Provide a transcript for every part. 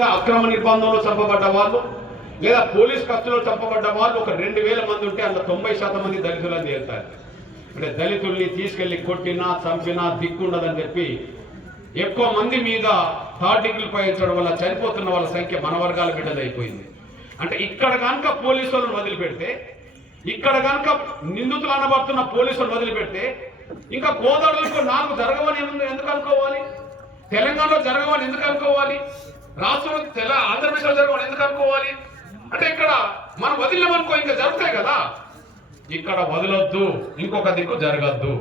అక్రమ నిర్బంధంలో చంపబడ్డ వాళ్ళు లేదా పోలీస్ కత్తులో చంపబడ్డ వాళ్ళు ఒక 2000 మంది ఉంటే అందులో 90% మంది దళితులని తేలుతారు. అంటే దళితుల్ని తీసుకెళ్లి కొట్టినా చంపినా దిక్కుండదని చెప్పి ఎక్కువ మంది మీద థర్డ్ డిగ్రీ ప్రయోగించడం వల్ల చనిపోతున్న వాళ్ళ సంఖ్య మన వర్గాల బిడ్డదైపోయింది. అంటే ఇక్కడ కనుక పోలీసులను వదిలిపెడితే, ఇక్కడ కనుక నిందితులు అనబడుతున్న పోలీసులను వదిలిపెడితే ఇంకా గోదావరిలో 4 జరగవని ఎందుకు అనుకోవాలి? తెలంగాణలో జరగవని ఎందుకు అనుకోవాలి? రాష్ట్రంలో ఆంధ్రప్రదేశ్లో జరగవని ఎందుకు అనుకోవాలి? అంటే ఇక్కడ మనం వదిలేమనుకో ఇంకా జరుగుతాయి కదా. ఇక్కడ వదలొద్దు, ఇంకొక దిక్కు జరగద్దు.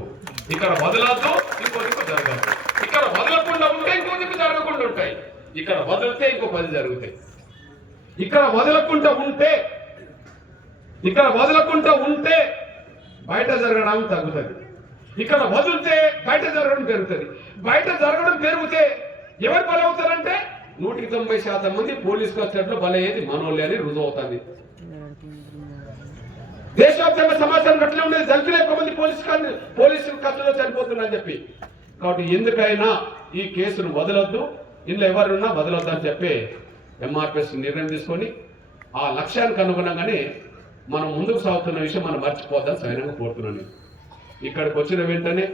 ఇక్కడ వదలొద్దు, ఇంకో దిక్కు జరగద్దు. ఇక్కడ వదలకుండా ఉంటే ఇంకో దిక్కు జరగకుండా ఉంటాయి. ఇక్కడ వదిలితే ఇంకో 10 జరుగుతాయి. ఇక్కడ వదలకుండా ఉంటే బయట జరగడం తగ్గుతుంది. ఇక్కడ వదిలితే బయట జరగడం పెరుగుతుంది. బయట జరగడం పెరిగితే ఎవరు బలవుతారంటే 190% మంది పోలీస్ కస్టడీలో బలయ్యేది మనోళ్ళే అని రుజువు అవుతుంది. దేశవ్యాప్తంగా సమాచారం అట్లే ఉండేది. దళితులు ఎక్కువ మంది పోలీసు కస్టడీలో చనిపోతున్నారని చెప్పి. కాబట్టి ఎందుకైనా ఈ కేసును వదలొద్దు, ఇంట్లో ఎవరున్నా వదలొద్దు అని చెప్పి ఎంఆర్పిఎస్ నిర్ణయం తీసుకొని ఆ లక్ష్యానికి అనుగుణంగానే మనం ముందుకు సాగుతున్న విషయం మనం మర్చిపోద్దాం సైన్యంగా కోరుతున్నాను. ఇక్కడికి వచ్చిన వెంటనే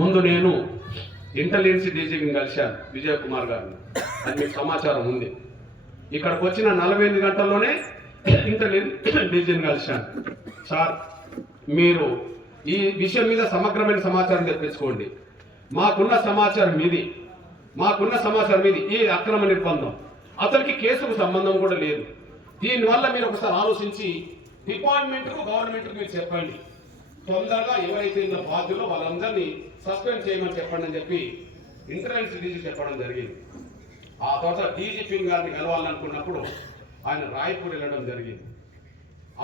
ముందు నేను ఇంటెలిజెన్స్ డీజీని కలిశాను, విజయ్ కుమార్ గారిని. అది మీకు సమాచారం ఉంది. ఇక్కడికి వచ్చిన 48 గంటల్లోనే ఇంటెలిజెన్స్ డీజీని కలిశాను. సార్, మీరు ఈ విషయం మీద సమగ్రమైన సమాచారం తెప్పించుకోండి. మాకున్న సమాచారం ఇది ఈ అక్రమ నిర్బంధం. అతనికి కేసుకు సంబంధం కూడా లేదు. దీనివల్ల మీరు ఒకసారి ఆలోచించి డిపార్ట్మెంట్కు గవర్నమెంట్కు మీరు చెప్పండి. తొందరగా ఎవరైతే ఇందులో బాధ్యులో వాళ్ళందరినీ సస్పెండ్ చేయమని చెప్పండి అని చెప్పి ఇంటెలిజెన్స్ డీజీ చెప్పడం జరిగింది. ఆ తర్వాత డీజీపీ గారిని కలవాలనుకున్నప్పుడు ఆయన రాయ్పూర్ వెళ్ళడం జరిగింది.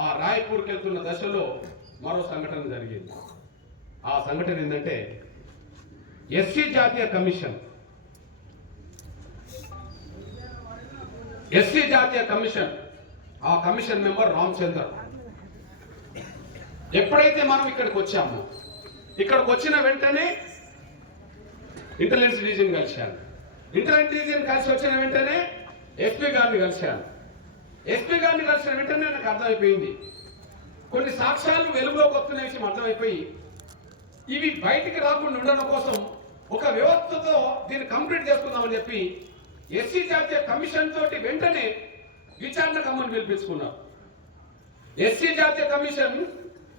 ఆ రాయ్పూర్కి వెళ్తున్న దశలో మరో సంఘటన జరిగింది. ఆ సంఘటన ఏంటంటే ఎస్సీ జాతీయ కమిషన్ ఆ కమిషన్ మెంబర్ రామచంద్ర. ఎప్పుడైతే మనం ఇక్కడికి వచ్చామో, ఇక్కడికి వచ్చిన వెంటనే ఇంటెలిజెన్స్ డీజీని కలిశాను. ఇంటెలిజెన్స్ డీజీని కలిసి వచ్చిన వెంటనే ఎస్పీ గారిని కలిశాను. ఎస్పీ గారిని కలిసిన వెంటనే నాకు అర్థమైపోయింది, కొన్ని సాక్ష్యాలు వెలుగులోకి వస్తున్న విషయం అర్థమైపోయి ఇవి బయటికి రాకుండా ఉండడం కోసం ఒక వ్యవస్థతో దీన్ని కంప్లీట్ చేసుకుందామని చెప్పి ఎస్సీ జాతీయ కమిషన్ తోటి వెంటనే విచారణకు అమ్మను పిలిపించుకున్నారు. ఎస్సీ జాతీయ కమిషన్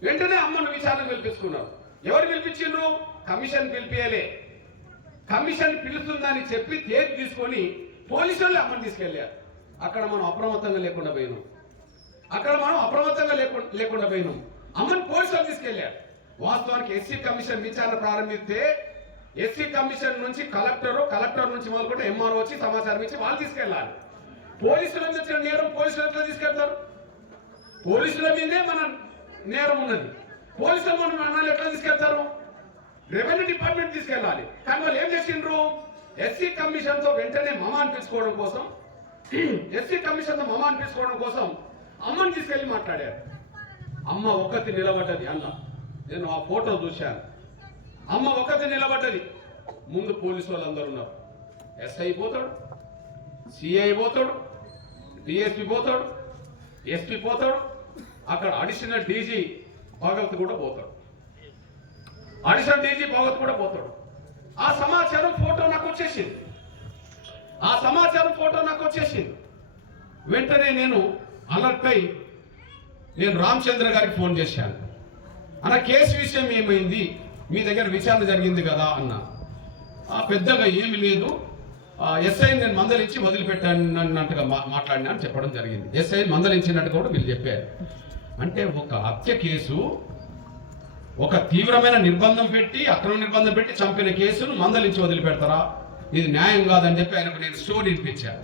వెంటనే అమ్మను విచారణకు పిలిపించుకున్నారు. ఎవరు పిలిపించిండ్రు? కమిషన్ పిలిపియలే. కమిషన్ పిలుస్తుందని చెప్పి తేదీ తీసుకొని పోలీసులు అమ్మని తీసుకెళ్లారు. అక్కడ మనం అప్రమత్తంగా లేకుండా పోయినాం. అమ్మని పోలీసులు తీసుకెళ్లారు. వాస్తవానికి ఎస్సీ కమిషన్ విచారణ ప్రారంభిస్తే ఎస్సీ కమిషన్ నుంచి కలెక్టర్ నుంచి మొదలుకుంటే ఎంఆర్ఓ వచ్చి సమాచారం ఇచ్చి వాళ్ళు తీసుకెళ్లాలి. పోలీసుల మీద వచ్చిన నేరం పోలీసులు ఎట్లా తీసుకెళ్తారు? పోలీసుల మీదే మన నేరం ఉన్నది. పోలీసులు మనం అన్నాలు ఎట్లా తీసుకెళ్తారు? రెవెన్యూ డిపార్ట్మెంట్ తీసుకెళ్ళాలి. కానీ వాళ్ళు ఏం చేసిండ్రు? ఎస్సీ కమిషన్ తో వెంటనే మమ అనిపించుకోవడం కోసం అమ్మని తీసుకెళ్లి మాట్లాడారు. అమ్మ ఒక్కతి నిలబడ్డది. అన్న నేను ఆ ఫోటో చూశాను. అమ్మ ఒక్కతి నిలబడ్డది. ముందు పోలీసు వాళ్ళందరూ ఉన్నారు. ఎస్ఐ పోతాడు, సిఐ పోతాడు, డిఎస్పీ పోతాడు, ఎస్పీ పోతాడు, అక్కడ అడిషనల్ డీజీ భగత్ కూడా పోతాడు. ఆ సమాచారం ఫోటో నాకు వచ్చేసింది. వెంటనే నేను అలర్ట్ అయి నేను రామచంద్ర గారికి ఫోన్ చేశాను. అన్న, కేసు విషయం ఏమైంది? మీ దగ్గర విచారణ జరిగింది కదా అన్న. పెద్దగా ఏమి లేదు, ఎస్ఐ నేను మందలించి వదిలిపెట్టానన్నట్టుగా మాట్లాడినా అని చెప్పడం జరిగింది. ఎస్ఐ మందలించినట్టు కూడా వీళ్ళు చెప్పారు. అంటే ఒక హత్య కేసు, ఒక తీవ్రమైన అక్రమ నిర్బంధం పెట్టి చంపిన కేసును మందలించి వదిలిపెడతారా? ఇది న్యాయం కాదని చెప్పి ఆయనకు నేను స్టోరీ వినిపించాను.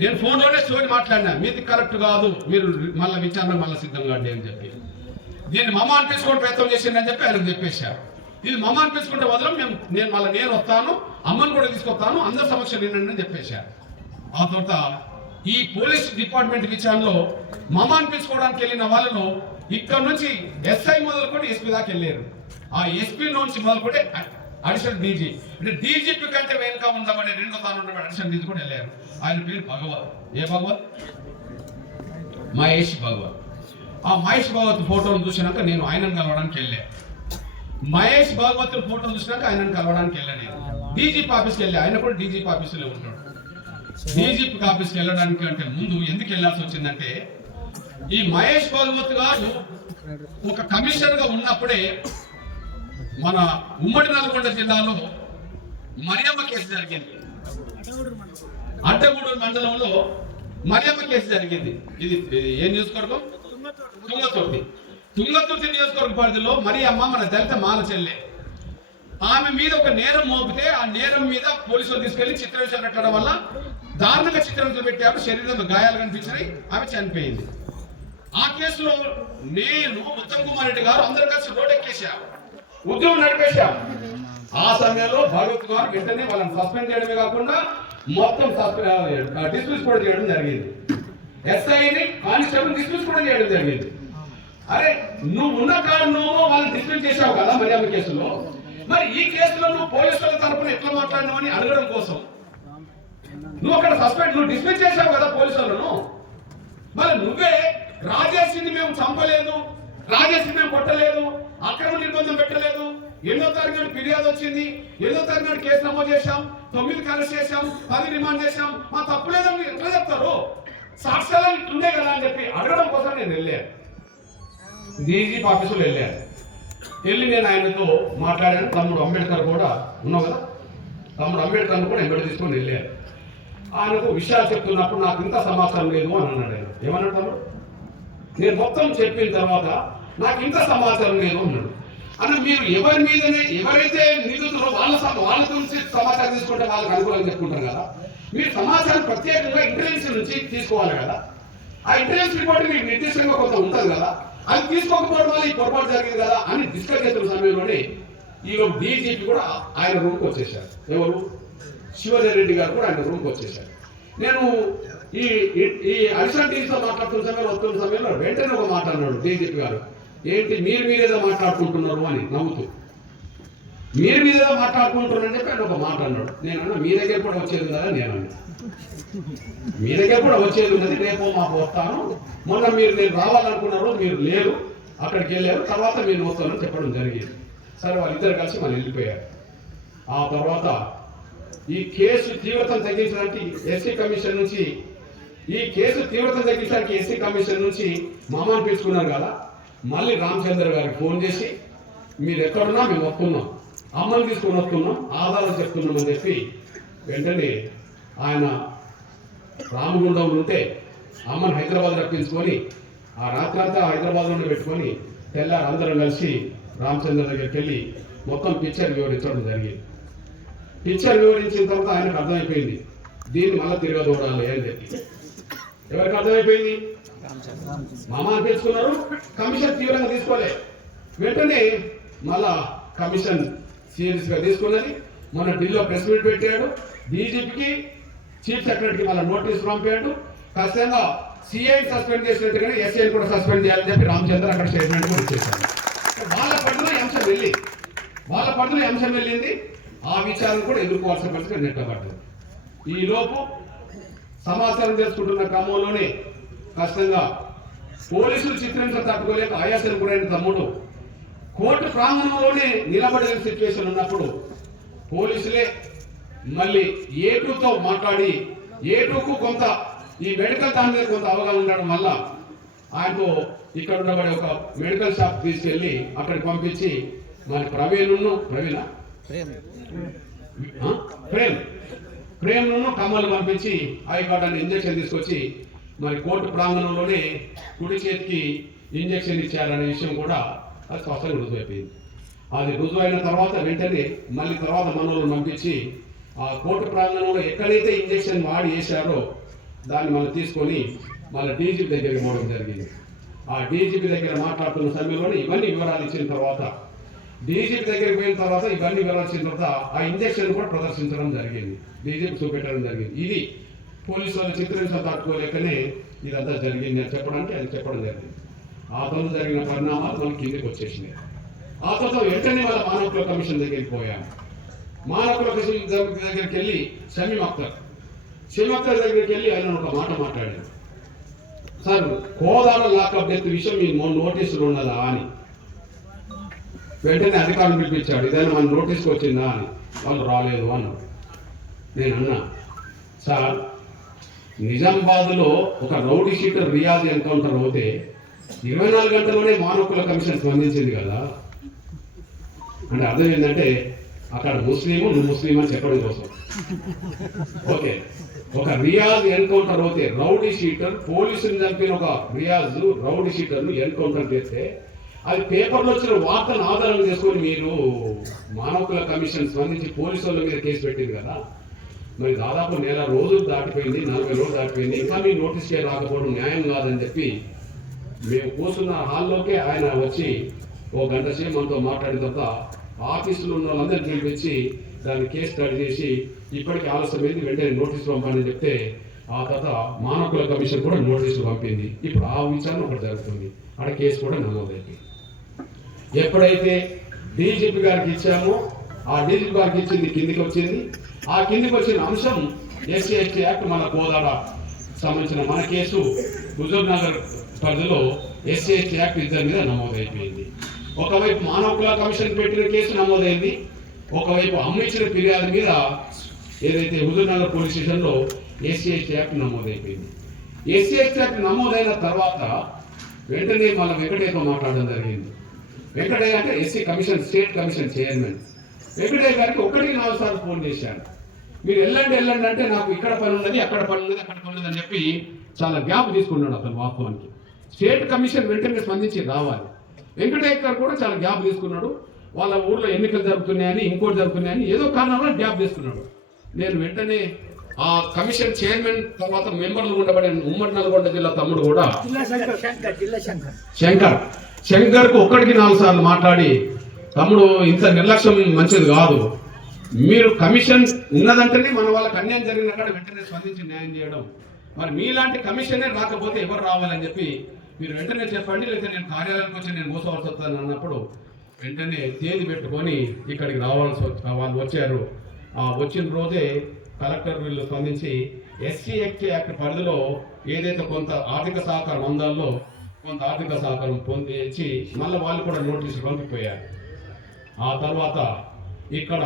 నేను ఫోన్లోనే స్టోరీ మాట్లాడినా, మీది కరెక్ట్ కాదు, మీరు మళ్ళీ విచారణ సిద్ధంగా అండి అని చెప్పి. దీన్ని మమ అనిపించుకోవడం ప్రయత్నం చేసిందని చెప్పి ఆయనకు చెప్పేశారు. ఇది మమ అనిపించుకుంటే వదలం, నేను వస్తాను, అమ్మను కూడా తీసుకొస్తాను, అందరి సమస్య నేనండి అని చెప్పేశారు. ఆ తర్వాత ఈ పోలీస్ డిపార్ట్మెంట్ విచారణలో మమ అనిపించుకోవడానికి వెళ్ళిన వాళ్ళలో ఇక్కడ నుంచి ఎస్ఐ మొదలుకొని ఎస్పీ దాకా వెళ్ళారు. ఆ ఎస్పీ నుంచి మొదలుకుంటే అడిషనల్ డీజీ అంటే డీజీపీ కంటే వెనుక ఉండమని రెండో తాను అడిషనల్ డీజీ కూడా వెళ్ళారు. ఆయన పేరు భగవత్. ఏ భగవత్? మహేష్ భగవత్. ఆ మహేష్ భగవత్ ఫోటోలు చూసినాక నేను ఆయనను కలవడానికి వెళ్ళాను. మహేష్ భగవత్ ఫోటోలు చూసినాక ఆయనను కలవడానికి వెళ్ళాను. నేను డీజీపీ ఆఫీస్కి వెళ్ళా. ఆయన కూడా డీజీపీ ఆఫీసులో ఉంటాడు. డీజీపీ ఆఫీస్కి వెళ్ళడానికి అంటే ముందు ఎందుకు వెళ్ళాల్సి వచ్చిందంటే, ఈ మహేష్ భగవత్ గారు ఒక కమిషనర్ గా ఉన్నప్పుడే మన ఉమ్మడి నల్గొండ జిల్లాలో మరియమ్మ కేసు జరిగింది. అడ్డగూడూరు మండలంలో మరియమ్మ కేసు జరిగింది. ఇది ఏ నియోజకవర్గం? తుంగతుర్తి. తుంగతుర్తి నియోజకవర్గ పరిధిలో మరియమ్మ మన దళిత మాల చెల్లె. ఆమె మీద ఒక నేరం మోపితే ఆ నేరం మీద పోలీసులు తీసుకెళ్లి చిత్రహింస పెట్టడం వల్ల దారుణంగా చిత్రహింస పెట్టారు. శరీరంలో గాయాలు కనిపించినాయి. ఆమె చనిపోయింది. ఆ కేసులో నేను, ఉత్తమ్ కుమార్ రెడ్డి గారు అందరు కలిసి రోడ్ ఎక్కేసాం, ఉద్యమం నడిపేశాం. ఆ సమయంలో భగవత్ గారు వెంటనే వాళ్ళని సస్పెండ్ చేయడమే కాకుండా మొత్తం డిస్మిస్ కూడా చేయడం జరిగింది. ఎస్ఐని కానిస్టేబుల్ డిస్మిస్ కూడా చేయడం జరిగింది. అరే నువ్వు ఉన్న కారణంలో వాళ్ళని డిస్మిస్ చేశావు కదా మరియమ్మ కేసులో, మరి ఈ కేసులో నువ్వు పోలీసుల తరపున ఎట్లా మాట్లాడినావు అని అడగడం కోసం నువ్వు అక్కడ సస్పెండ్, నువ్వు డిస్మిస్ చేశావు కదా పోలీసులను. మరి నువ్వే రాజేష్ని మేము చంపలేదు, రాజేష్ని మేము కొట్టలేదు, అక్రమ నిర్బంధం పెట్టలేదు, 8వ తారీఖు ఫిర్యాదు వచ్చింది, 8వ తారీఖు కేసు నమోదు చేశాం, 9 అరెస్ట్ చేశాం, 10 రిమాండ్ చేశాం, మా తప్పు లేదని మీరు ఎట్లా చెప్తారు? సాక్ష్యాలు ఇట్లుండే కదా అని చెప్పి అడగడం కోసం నేను వెళ్ళాను. డీజీపీ ఆఫీసులో వెళ్ళి నేను ఆయనతో మాట్లాడాను. తమ్ముడు అంబేద్కర్ కూడా ఉన్నావు కదా, తమ్ముడు అంబేద్కర్ కూడా ఎంబడి తీసుకొని వెళ్ళాను. ఆయనకు విషయాలు చెప్తున్నప్పుడు నాకు ఇంత సమాచారం లేదు అని అన్నాడు. ఆయన ఏమన్నాడు? తమ్ముడు నేను మొత్తం చెప్పిన తర్వాత నాకు ఇంత సమాచారం లేదు అన్నాడు. అన్న మీరు ఎవరి మీదనే ఎవరైతే నిందితులో వాళ్ళ గురించి సమాచారం తీసుకుంటే వాళ్ళకి అనుకూలంగా చెప్పుకుంటారు కదా, మీరు సమాచారం ప్రత్యేకంగా ఇంటెలిజెన్స్ నుంచి తీసుకోవాలి కదా. ఆ ఇంటెలిజెన్స్ రిపోర్ట్ మీకు నిర్దిష్టంగా కొంత ఉంటుంది కదా, అది తీసుకోకపోవడం వల్ల ఈ పొరపాటు జరిగింది కదా అని డిస్కస్ చేస్తున్న సమయంలోనే ఈరోజు డీజీపీ కూడా ఆయన రూమ్కి వచ్చేసారు. ఎవరు? శివధర్ రెడ్డి గారు కూడా ఆయన రూమ్కి వచ్చేసారు. నేను ఈ అడిషనల్ డీజీతో మాట్లాడుతున్న సమయంలో వస్తున్న సమయంలో వెంటనే ఒక మాట అన్నాడు డీజీపీ గారు. ఏంటి మీరేదో మాట్లాడుకుంటున్నారు అని నవ్వుతూ, మీరేదో మాట్లాడుకుంటున్నారని చెప్పి ఆయన ఒక మాట అన్నాడు. నేను అన్నా మీ దగ్గర కూడా వచ్చేది కదా, నేను అన్నా మీ దగ్గర కూడా వచ్చేది ఉన్నది, రేపు మాకు వస్తాను, మొన్న నేను రావాలనుకున్నారు మీరు లేరు, అక్కడికి వెళ్ళారు, తర్వాత మీరు వస్తానని చెప్పడం జరిగింది. సరే వాళ్ళిద్దరు కలిసి మళ్ళీ వెళ్ళిపోయారు. ఆ తర్వాత ఈ కేసు తీవ్రతను తగ్గించడానికి ఎస్సీ కమిషన్ నుంచి మామాను పిలుచుకున్నారు కదా, మళ్ళీ రామచంద్ర గారికి ఫోన్ చేసి మీరు ఎక్కడున్నా మేము వస్తున్నాం, అమ్మని తీసుకుని వస్తున్నాం, ఆధారాలు చెప్తున్నామని చెప్పి వెంటనే ఆయన రామగుండం ఉంటే అమ్మని హైదరాబాద్ రప్పించుకొని ఆ రాత్రంతా హైదరాబాద్లోనే పెట్టుకొని తెల్లారు అందరం కలిసి రామచంద్ర దగ్గరికి వెళ్ళి మొత్తం పిక్చర్ వివరించడం జరిగింది. పిక్చర్ వివరించిన తర్వాత ఆయనకు అర్థమైపోయింది దీన్ని మళ్ళీ తిరగదూడాలి అని చెప్పి. ఎవరికి అర్థమైపోయింది? మామ అనిపించుకున్నారు. కమిషన్ తీవ్రంగా తీసుకోలే. వెంటనే మళ్ళా కమిషన్ సీరియస్ గా తీసుకున్నది. మొన్న ఢిల్లీలో ప్రెస్ మీట్ పెట్టాడు. డీజీపీకి చీఫ్ సెక్రటరీకి మళ్ళీ నోటీస్ పంపాడు. ఖచ్చితంగా సిఐని సస్పెండ్ చేసినట్టుగానే ఎస్ఐని కూడా సస్పెండ్ చేయాలని చెప్పి రామచంద్ర అక్కడ స్టేట్మెంట్ కూడా ఇచ్చేశారు. వాళ్ళ పరిధిలో ఈ అంశం వెళ్ళింది. ఆ విచారణ కూడా ఎదుర్కోవాల్సిన పరిస్థితి నెట్టబడ్డది. ఈలోపు సమాచారం తెలుసుకుంటున్న క్రమంలోనే కష్టంగా పోలీసులు చిత్రించ తట్టుకోలేక ఆయాసం గురైన తమ్ముడు కోర్టు ప్రాంగణంలోనే నిలబడిన సిచ్యువేషన్ ఉన్నప్పుడు పోలీసులే మళ్ళీ ఏటూతో మాట్లాడి ఏటూకు కొంత ఈ మెడికల్ దాని మీద కొంత అవగాహన ఉండడం వల్ల ఆయనతో ఇక్కడ ఉండబడే ఒక మెడికల్ షాప్ తీసుకెళ్లి అక్కడికి పంపించి మరి ప్రేమ్ను కమ్మలు పంపించి ఐకార్డ్ అని ఇంజక్షన్ తీసుకొచ్చి మరి కోర్టు ప్రాంగణంలోనే కుడి చేతికి ఇంజక్షన్ ఇచ్చారనే విషయం కూడా అది స్పష్టంగా రుజువైపోయింది. అది రుజువైన తర్వాత వెంటనే మళ్ళీ తర్వాత మనోళ్ళని పంపించి ఆ కోర్టు ప్రాంగణంలో ఎక్కడైతే ఇంజక్షన్ వాడి వేశారో దాన్ని మళ్ళీ తీసుకొని మళ్ళీ డీజీపీ దగ్గరికి పోవడం జరిగింది. ఆ డీజీపీ దగ్గర మాట్లాడుతున్న సమయంలోనే ఇవన్నీ వివరాలు ఇచ్చిన తర్వాత డీజీపీ దగ్గరికి పోయిన తర్వాత ఇవన్నీ వివరాలు ఇచ్చిన తర్వాత ఆ ఇంజక్షన్ కూడా ప్రదర్శించడం జరిగింది, డీజీపీ చూపెట్టడం జరిగింది. ఇది పోలీసు వాళ్ళు చిత్రించ తట్టుకోలేకనే ఇదంతా జరిగింది అని చెప్పడానికి అది చెప్పడం జరిగింది. ఆ తర్వాత జరిగిన పరిణామాలు మనకి కిందికి వచ్చేసినాయి. ఆ తర్వాత వెంటనే వాళ్ళ మానవ హక్కుల కమిషన్ దగ్గరికి పోయాము. మానకుల దగ్గరికి వెళ్ళి షమీమ్ అఖ్తర్ దగ్గరికి వెళ్ళి ఆయన ఒక మాట మాట్లాడాడు. సార్, కోదాడ లాకప్ డెత్ విషయం మీ నోటీసులు ఉన్నదా అని. వెంటనే అధికారులు పిలిపించాడు. ఇదైనా మన నోటీస్కి వచ్చిందా అని. వాళ్ళు రాలేదు అన్నాడు. నేను అన్నా, సార్, నిజామాబాద్లో ఒక రౌడీ షీటర్ రియాజ్ ఎన్కౌంటర్ అవుతే 24 గంటల్లోనే మానకుల కమిషన్ స్పందించింది కదా. అంటే అర్థం ఏంటంటే అక్కడ ముస్లిము, నువ్వు ముస్లిం అని చెప్పడం కోసం. ఓకే, ఒక రియాజ్ ఎన్కౌంటర్ అవుతే రౌడీ షీటర్, పోలీసుని చంపిన ఒక రియాజ్ రౌడీ షీటర్ను ఎన్కౌంటర్ చేస్తే అది పేపర్లో వచ్చిన వార్తను ఆధారం చేసుకొని మీరు మానకుల కమిషన్ స్పందించి పోలీసు వాళ్ళ మీద కేసు పెట్టింది కదా. మరి దాదాపు 1 రోజులు దాటిపోయింది, 40 రోజులు దాటిపోయింది, ఇంకా మీ నోటీస్కే రాకపోవడం న్యాయం కాదని చెప్పి మేము కూర్చున్న హాల్లోకే ఆయన వచ్చి 1 గంట సేపు మనతో మాట్లాడిన తర్వాత ఆఫీసులో ఉన్న వాళ్ళందరినీ పిలిపించి దాన్ని కేసు స్టడీ చేసి ఇప్పటికీ ఆలస్యమైంది, వెంటనే నోటీసులు పంపని చెప్తే ఆ తర్వాత మానకుల కమిషన్ కూడా నోటీసులు పంపింది. ఇప్పుడు ఆ విచారణ ఒకటి జరుగుతుంది. అక్కడ కేసు కూడా నమోదైంది. ఎప్పుడైతే డీజీపీ గారికి ఇచ్చామో ఆ డీజీపీ గారికి ఇచ్చింది కిందికి వచ్చింది. ఆ కిందికి వచ్చిన అంశం ఎస్సీ ఎస్టీ యాక్ట్ మన కోదాడ సంబంధించిన మన కేసు హుజూర్ నగర్ పరిధిలో ఎస్సీ ఎస్టీ యాక్ట్ ఇద్దరి మీద నమోదైపోయింది. ఒకవైపు మానవ కమిషన్ పెట్టిన కేసు నమోదైంది, ఒకవైపు అమ్మ ఇచ్చిన ఫిర్యాదు మీద ఏదైతే హుజూర్ నగర్ పోలీస్ స్టేషన్లో ఎస్సీ ఎస్టీ యాక్ట్ నమోదైపోయింది. ఎస్సీ ఎస్టీ యాక్ట్ నమోదైన తర్వాత వెంటనే మన వెంకటయ్యతో మాట్లాడడం జరిగింది. వెంకటయ్య అంటే SC commission state commission chairman. Venkataiah గారికి 1-4 సార్లు ఫోన్ చేశాను. మీరు వెళ్ళండి అంటే నాకు ఇక్కడ పని ఉన్నది, అక్కడ పని ఉన్నది, అక్కడ పని ఉన్నది అని చెప్పి చాలా గ్యాప్ తీసుకున్నాడు అతను. వాస్తవానికి స్టేట్ కమిషన్ వెంటనే స్పందించి రావాలి. వెంకటయ్య గారు కూడా చాలా గ్యాప్ తీసుకున్నాడు. వాళ్ళ ఊర్లో ఎన్నికలు జరుగుతున్నాయని, ఇంకోటి జరుగుతున్నాయని ఏదో కారణంలో గ్యాప్ తీసుకున్నాడు. నేను వెంటనే ఆ కమిషన్ చైర్మన్ తర్వాత మెంబర్లు ఉండబడే ఉమ్మడి నల్గొండ జిల్లా తమ్ముడు కూడా శంకర్కు 1-4 సార్లు మాట్లాడి, తమ్ముడు ఇంత నిర్లక్ష్యం మంచిది కాదు, మీరు కమిషన్ ఉన్నదంటేనే మన వాళ్ళకి అన్యాయం జరిగిన కాడ వెంటనే స్పందించి న్యాయం చేయడం, మరి మీలాంటి కమిషనే రాకపోతే ఎవరు రావాలని చెప్పి మీరు వెంటనే చెప్పండి, లేదా నేను కార్యాలయానికి వచ్చి నేను కూర్చోవలసి వస్తాను అన్నప్పుడు వెంటనే తేదీ పెట్టుకొని ఇక్కడికి వాళ్ళు వచ్చారు. వచ్చిన రోజే కలెక్టర్ వీళ్ళు స్పందించి ఎస్సీ ఎస్టీ యాక్ట్ పరిధిలో ఏదైతే కొంత ఆర్థిక సహకారం అందాల్లో కొంత ఆర్థిక సహకారం పొందించి మళ్ళీ వాళ్ళు కూడా నోటీసులు పంపిపోయారు. ఆ తర్వాత ఇక్కడ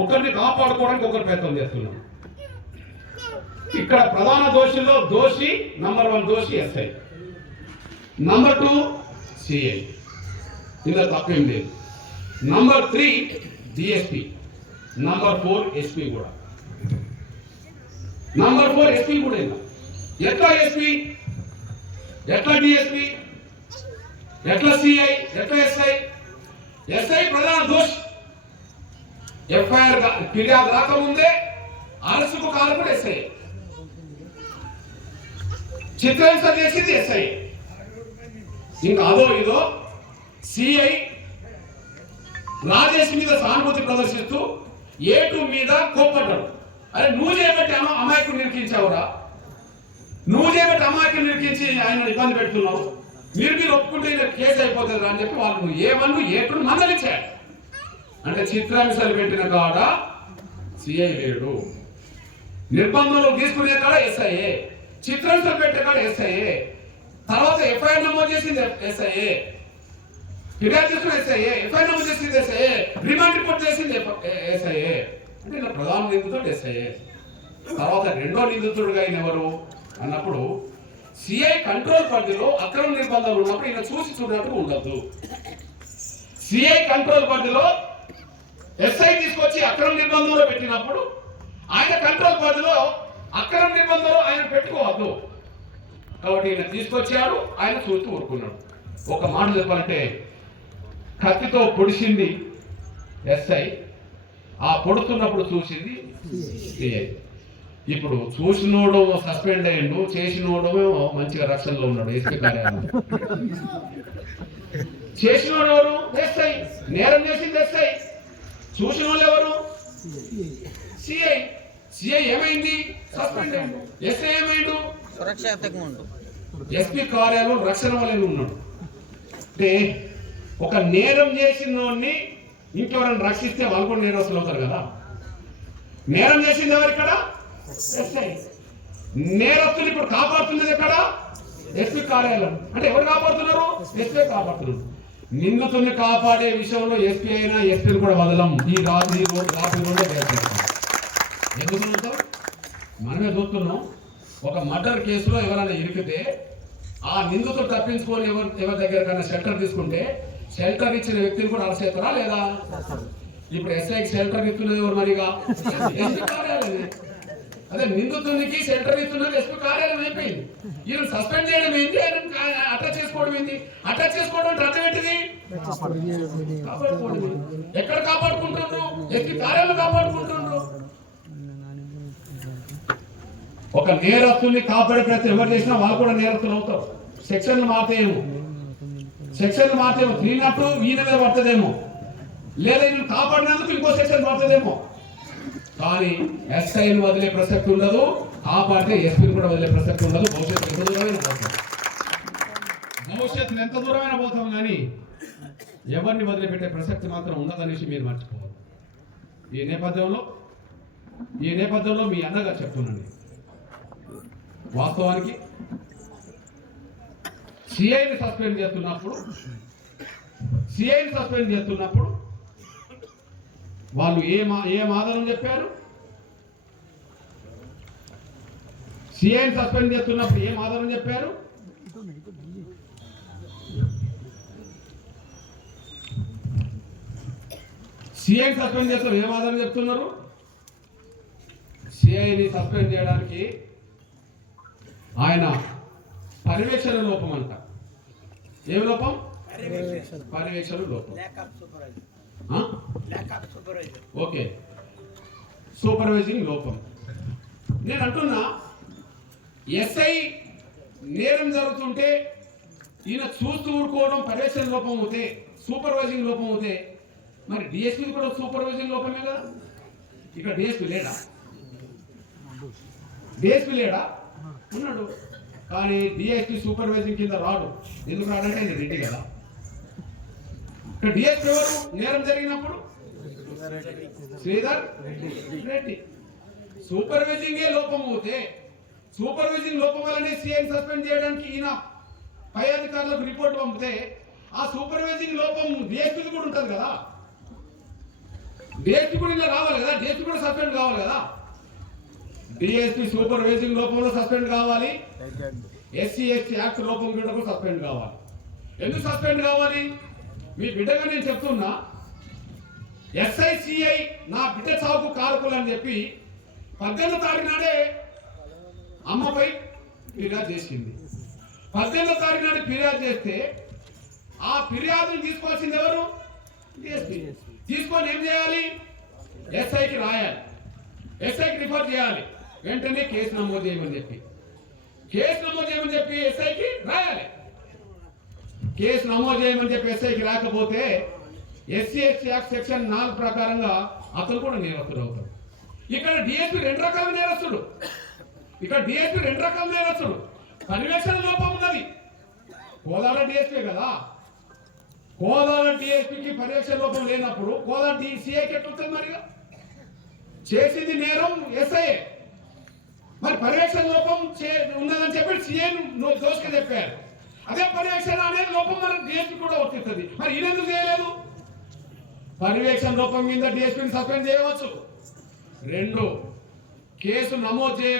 ఒకరిని కాపాడుకోవడానికి ఒకరు ప్రయత్నం చేస్తున్నాం. ఇక్కడ ప్రధాన దోషిలో నంబర్ 1 దోషి ఎస్ఐ, నంబర్ 2 సిఐ, ఇందులో తప్పేం లేదు. నంబర్ 3 డిఎస్పి, నంబర్ 4 ఎస్పీ కూడా. నంబర్ 4 ఎస్పీ కూడా ఎట్లా ఎస్పీ, ఎట్లా డిఎస్పీ, ఎట్లా సిఐ, ఎట్లా ఎస్ఐ? ఎస్ఐ ప్రధాన దోషి. ఎఫ్ఐఆర్ ఫిర్యాదు రాకముందే అరెస్టుకు కారకుడు ఎస్ఐ, చిత్రహింస చేసింది ఎస్ఐ. ఇంకా అదో ఇదో సిఐ రాజేష్ మీద సానుభూతి ప్రదర్శిస్తూ A2 మీద కోప్పడ్డాడు. అరే నువ్వు చేయబట్టి అమాయకుడు నిరికించావురా, నువ్వు చేయబట్టి అమాయకుడు నిరికించి ఆయన ఇబ్బంది పెడుతున్నావు, మీరు ఒప్పుకుంటే కేసు అయిపోతుంది అని చెప్పి వాళ్ళు A1 A2 మందలించారు. అంటే చిత్రాంశాలు పెట్టిన కాడ సిఐ లేడు, నిర్బంధంలో తీసుకునే కాడ ఎస్ఐఏ, చిత్రాంశాలు పెట్టే కాడ ఎస్ఐఏ, తర్వాత ఎఫ్ఐఆర్ నమోదు చేసింది ఎస్ఐఏ, ఫిర్యాదు చేసుకుని ఎస్ఐఏ, ఎఫ్ఐఆర్ నమోదు చేసింది ఎస్ఐఏ, రిమాండ్ రిపోర్ట్ చేసింది ఎస్ఐఏ. అంటే ఇలా ప్రధాన నిందితుడు ఎస్ఐఏ. తర్వాత రెండో నిందితుడుగా ఆయన ఎవరు అన్నప్పుడు సిఐ కంట్రోల్ పరిధిలో అక్రమ నిర్బంధాలు ఉన్నప్పుడు ఈయన చూసి చూడనట్టు ఉండద్దు. సిఐ కంట్రోల్ పరిధిలో ఎస్ఐ తీసుకొచ్చి అక్రమ నిర్బంధంలో పెట్టినప్పుడు ఆయన కంట్రోల్ పరిధిలో అక్రమ నిర్బంధంలో ఆయన పెట్టుకోవద్దు. కాబట్టి ఈయన తీసుకొచ్చాడు, ఆయన చూస్తూ ఊరుకున్నాడు. ఒక మాట చెప్పాలంటే కత్తితో పొడిచింది ఎస్ఐ, ఆ పొడుతున్నప్పుడు చూసింది సిఐ. ఇప్పుడు చూసినోడు సస్పెండ్ అయ్యిండు, చేసినోడు మంచిగా రక్షణలో ఉన్నాడు ఎస్పీ కార్యాలయం. చేసినోడు ఎవరు? ఎస్ఐ. నేరం చేసింది ఎస్ఐ, చూసిన వాళ్ళు ఎవరు? సిఐ. సిఐ ఏమైంది? సస్పెండ్ అయ్యిండు. ఎస్ఐ ఏమైండు? ఎస్పీ కార్యాలయం రక్షణ వల్ల ఉన్నాడు. అంటే ఒక నేరం చేసిన వాడిని ఇంకెవరైనా రక్షిస్తే వాళ్ళు కూడా నేరస్తులు అవుతారు కదా. నేరం చేసింది ఎవరు ఇక్కడ? ఎస్ఐ. నేరస్తులు ఇప్పుడు కాపాడుతున్నది ఎక్కడ? ఎస్పీ కార్యాలయం. అంటే ఎవరు కాపాడుతున్నారు? ఎస్పీ కాపాడుతున్నారు. నిందితుల్ని కాపాడే విషయంలో ఎస్పీ అయినా ఎస్పీని కూడా వదలం. ఈ రాత్రి ఎందుకు ఉంటాం? మనమే చూస్తున్నాం. ఒక మర్డర్ కేసులో ఎవరైనా ఇరికితే ఆ నిందితులు తప్పించుకొని ఎవరి దగ్గర షెల్టర్ తీసుకుంటే షెల్టర్ ఇచ్చిన వ్యక్తిని కూడా అరెస్ట్ అవుతారా లేదా? ఇప్పుడు ఎస్ఐకి షెల్టర్ ఇస్తున్నది ఎవరు? మరిగా ఎస్పీ కార్యాలయం. అదే నిందితునికి షెల్టర్ ఇస్తున్నది ఎస్పీ కార్యాలయం అయిపోయింది. ఈయన సస్పెండ్ చేయడం ఏంటి? అటాచ్ చేసుకోవడం ఏంటి? అటాచ్ చేసుకోవడం అంటే అర్థం ఏంటిది? ఎక్కడ కాపాడుకుంటున్నారు? ఎస్పీ కార్యాలయం కాపాడుకుంటున్నారు. ఒక నేరస్తుల్ని కాపాడే ప్రయత్నం ఎవరు చేసినా వాళ్ళు కూడా నేరస్తులు అవుతారు. సెక్షన్లు మారుతాయేమో, 302 ఈయన మీద పడుతుందేమో, లేదా వీళ్ళు కాపాడినందుకు ఇంకో సెక్షన్ పడుతుందేమో. కానీ ఎస్ఐని వదిలే ప్రసక్తి ఉండదు, కాపాడితే ఎస్పీని కూడా వదిలే ప్రసక్తి ఉండదు. భవిష్యత్తులో ఎంత దూరమైన పోతాం కానీ ఎవరిని వదిలిపెట్టే ప్రసక్తి మాత్రం ఉండదనేసి మీరు మర్చిపోవాలి. ఈ నేపథ్యంలో మీ అన్నగా చెప్తున్నాను, వాస్తవానికి సిఐని సస్పెండ్ చేస్తున్నప్పుడు వాళ్ళు ఏం ఆధారం చెప్పారు? సిఐని సస్పెండ్ చేస్తున్నప్పుడు ఏం ఆధారం చెప్పారు? సిఐని సస్పెండ్ చేస్తాం ఏం ఆధారం చెప్తున్నారు? సిఐని సస్పెండ్ చేయడానికి ఆయన పర్యవేక్షణ లోపం అంట. ఏం లోపం? పర్యవేక్షణ లోపం. ఓకే, సూపర్వైజింగ్ లోపం. నేను అంటున్నా, ఎస్ఐ నేరం జరుగుతుంటే ఈయన చూస్తూ ఊరుకోవడం పర్యవేక్షణ లోపం అవుతే, సూపర్వైజింగ్ లోపం అవుతే, మరి డిఎస్పీ కూడా సూపర్వైజింగ్ లోపమే కదా. ఇక్కడ డిఎస్పీ లేడా? ఉన్నాడు. కానీ డిఎస్పీ సూపర్వైజింగ్ కింద రాడు. ఎందుకు రాడంటే ఆయన రెడ్డి కదా. ఇక్కడ డిఎస్పీ ఎవరు? నేరం జరిగినప్పుడు శ్రీధర్ రెడ్డి. సూపర్వైజింగే లోపం అవుతే, సూపర్వైజింగ్ లోపం వల్లనే సిఐని సస్పెండ్ చేయడానికి ఈయన పై అధికారులకు రిపోర్ట్ పంపితే, ఆ సూపర్వైజింగ్ లోపం డిఎస్పీ కూడా ఉంటుంది కదా. డిఎస్పీ కూడా ఇలా రావాలి కదా, డిఎస్పీ కూడా సస్పెండ్ కావాలి కదా. డిఎస్పీ సూపర్వైజింగ్ లోపంలో సస్పెండ్ కావాలి, ఎస్సీ యాక్ట్ లోపం కూడా సస్పెండ్ కావాలి. ఎందుకు సస్పెండ్ కావాలి? మీ బిడ్డగా నేను చెప్తున్నా, ఎస్ఐసిఐ నా బిడ్డ చావుకు కారకులు అని చెప్పి 18వ తారీఖు నాడే అమ్మపై ఫిర్యాదు చేసింది. 18వ తారీఖు నాడు ఫిర్యాదు చేస్తే ఆ ఫిర్యాదును తీసుకోవాల్సింది ఎవరు? డిఎస్పీ. తీసుకొని ఏం చేయాలి? ఎస్ఐకి రాయాలి, ఎస్ఐకి రిఫర్ చేయాలి. వెంటనే కేసు నమోదు చేయమని చెప్పి ఎస్ఐకి రాయాలి. కేసు నమోదు చేయమని చెప్పి ఎస్ఐకి రాకపోతే ఎస్సీ యాక్ట్ సెక్షన్ 4 ప్రకారంగా అతను కూడా నేరస్తుడు అవుతాడు. ఇక్కడ డిఎస్పీ రెండు రకాల నేరస్తుడు. పర్యవేక్షణ లోపం ఉన్నది. కోదాడ డిఎస్పీ కదా. కోదాడ డిఎస్పీకి పర్యవేక్షణ లోపం లేనప్పుడు కోదాడ సిఐకి ఎట్లుంటుంది? మరిగా చేసింది నేరం ఎస్ఐ, మరి పర్యవేక్షణ లోపం ఉన్నదని చెప్పి సిఐను దోషక చెప్పారు. అదే పర్యవేక్షణ అనేది లోపం మన డిఎస్పీ కూడా వర్తిస్తుంది. మరి ఈయనెందుకు చేయలేదు? పర్యవేక్షణ లోపం మీద డిఎస్పీని సస్పెండ్ చేయవచ్చు. 2, కేసు నమోదు చేయ